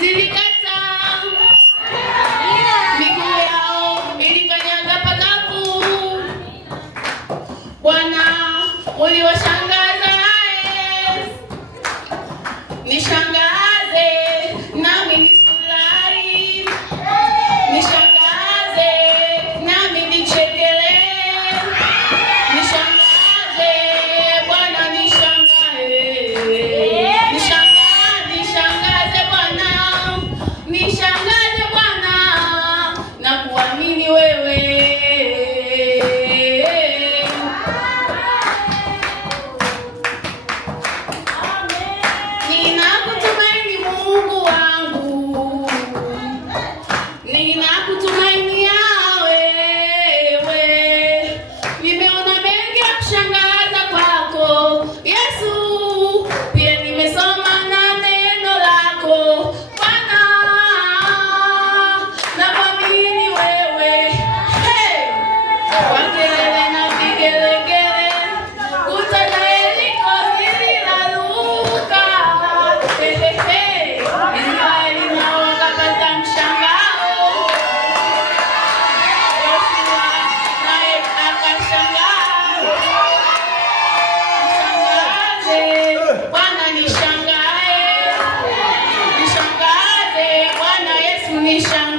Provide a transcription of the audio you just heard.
zilikata, miguu yao ilikanyaga pakavu. Bwana, uliwashangaza nishangaze nami nifurahi, nishangaze nami nichekele, nishangaze Bwana, nishangaze Bwana, nishangaze Bwana na kuamini wewe. Ninakutumainia wewe, nimeona mengi ya kushangaza kwako Yesu, pia nimesoma na neno lako Bwana, na kuamini wewe. Hey! Kwa kelele na vigelegele, kuta za Yeriko zililaluka. Israeli nao wakapata mshangao. Nishangaze Bwana Yesu, nishangaze.